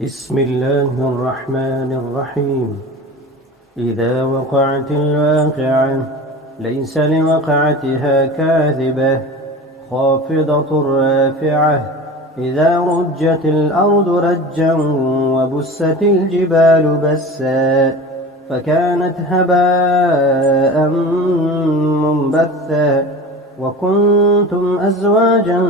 بسم الله الرحمن الرحيم. إذا وقعت الواقعة ليس لوقعتها كاذبة خافضة رافعة. إذا رجت الأرض رجا وبست الجبال بسا فكانت هباء منبثا وكنتم أزواجا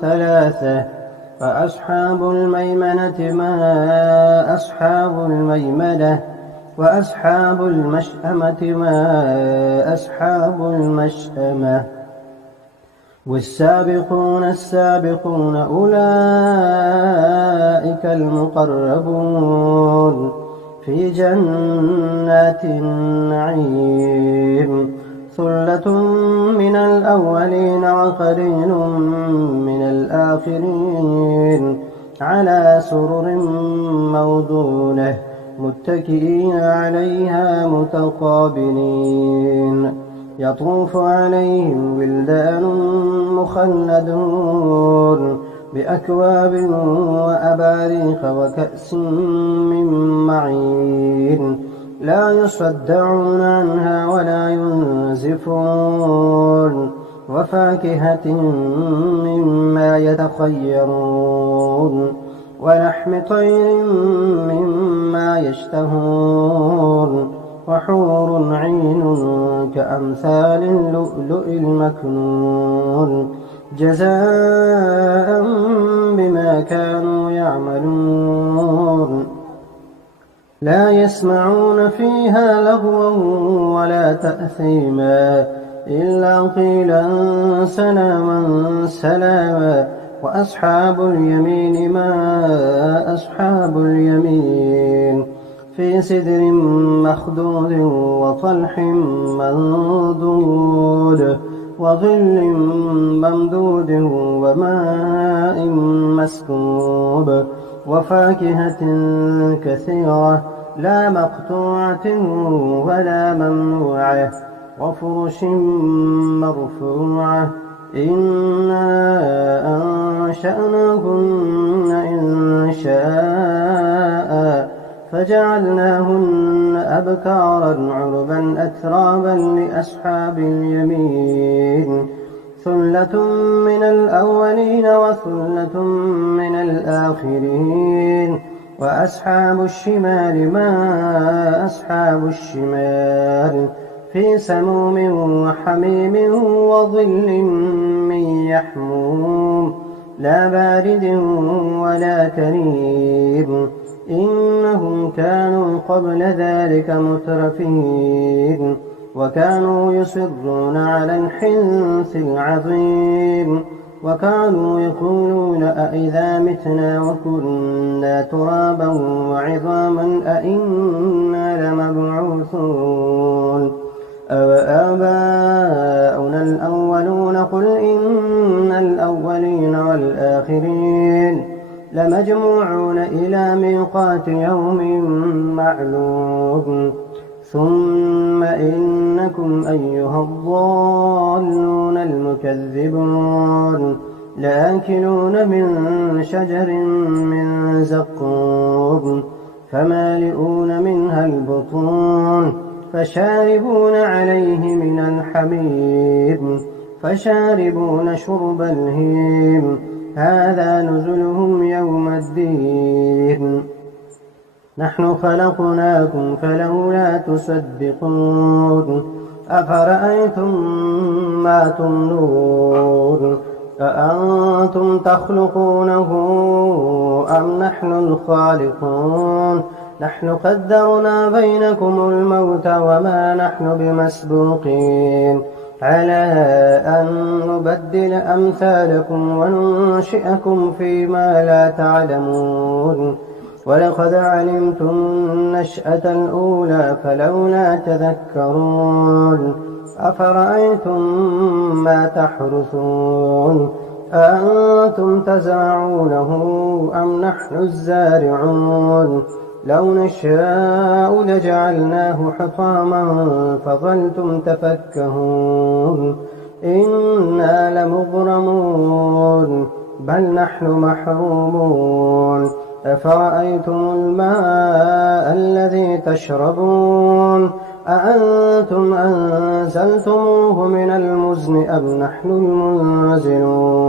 ثلاثة فأصحاب الميمنة ما أصحاب الميمنة وأصحاب المشأمة ما أصحاب المشأمة والسابقون السابقون أولئك المقربون في جنات النعيم ثلة من الأولين وقليل من الآخرين على سرر موضونة متكئين عليها متقابلين يطوف عليهم ولدان مخلدون بأكواب وأباريق وكأس من معين لا يصدعون عنها ولا ينزفون وفاكهة مما يتخيرون ولحم طير مما يشتهون وحور عين كأمثال اللؤلؤ المكنون جزاء بما كانوا يعملون لا يسمعون فيها لغوا ولا تأثيما إلا قيلا سلاما سلاما وأصحاب اليمين ما أصحاب اليمين في سدر مخضود وطلح منضود وظل ممدود وماء مسكوب وفاكهة كثيرة لا مقطوعة ولا ممنوعة وفرش مرفوعة إنا أنشأناهن إن شاء فجعلناهن أبكارا عربا أترابا لأصحاب اليمين ثلة من الأولين وثلة من الآخرين وأصحاب الشمال ما أصحاب الشمال في سموم وحميم وظل من يحموم لا بارد ولا كريم إنهم كانوا قبل ذلك مترفين وكانوا يصرون على الحنث العظيم وكانوا يقولون أئذا متنا وكنا ترابا وعظاما أئنا لمبعوثون أوآباؤنا الأولون قل إن الأولين والآخرين لمجموعون إلى ميقات يوم معلوم ثم إنكم أيها الضالون المكذبون لآكلون من شجر من زقوم فمالئون منها البطون فشاربون عليه من الحميم فشاربون شرب الهيم هذا نزلهم يوم الدين نحن خلقناكم فلولا تصدقون أفرأيتم ما تمنون أأنتم تخلقونه أم نحن الخالقون نحن قدرنا بينكم الموت وما نحن بمسبوقين على أن نبدل أمثالكم وننشئكم فيما لا تعلمون ولقد علمتم النشأة الأولى فلولا تذكرون أفرأيتم ما تحرثون أأنتم تزرعونه أم نحن الزارعون لو نشاء لجعلناه حطاما فظلتم تفكهون إنا لمغرمون بل نحن محرومون أفرأيتم الماء الذي تشربون أأنتم أنزلتموه من المزن أم نحن المنزلون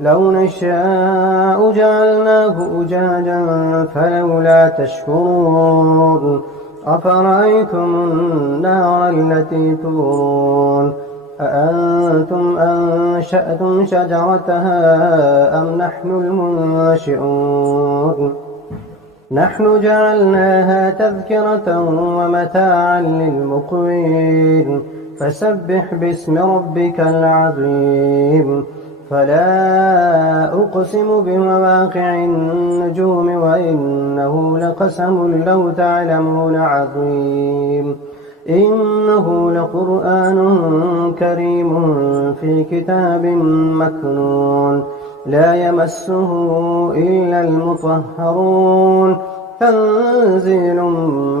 لو نشاء جعلناه أجاجا فلولا تشكرون أفرأيتم النار التي تورون أأنتم أنشأتم شجرتها أم نحن المنشئون نحن جعلناها تذكرة ومتاعا للمقوين فسبح باسم ربك العظيم فلا أقسم بمواقع النجوم وإنه لقسم لو تعلمون عظيم إنه لقرآن كريم في كتاب مكنون لا يمسه إلا المطهرون تنزيل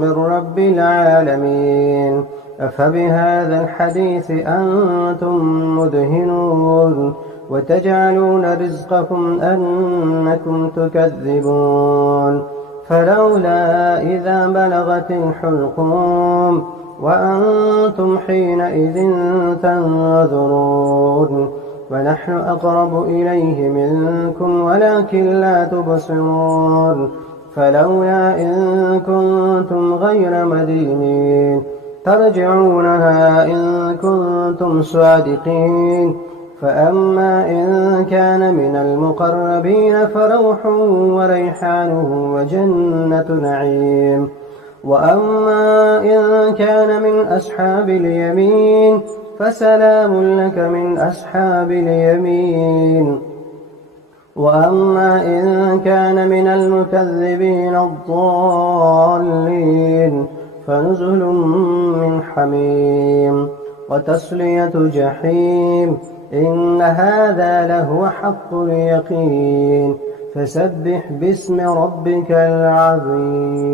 من رب العالمين أفبهذا الحديث أنتم مدهنون وتجعلون رزقكم أنكم تكذبون فلولا إذا بلغت الحلقوم وأنتم حينئذ تنظرون ونحن أقرب إليه منكم ولكن لا تبصرون فلولا إن كنتم غير مدينين ترجعونها إن كنتم صادقين فأما إن كان من المقربين فروح وريحان وجنة نعيم وأما إن كان من أصحاب اليمين فسلام لك من أصحاب اليمين وأما إن كان من المكذبين الضالين فنزل من حميم وتصلية جحيم إن هذا لهو حق اليقين فسبح باسم ربك العظيم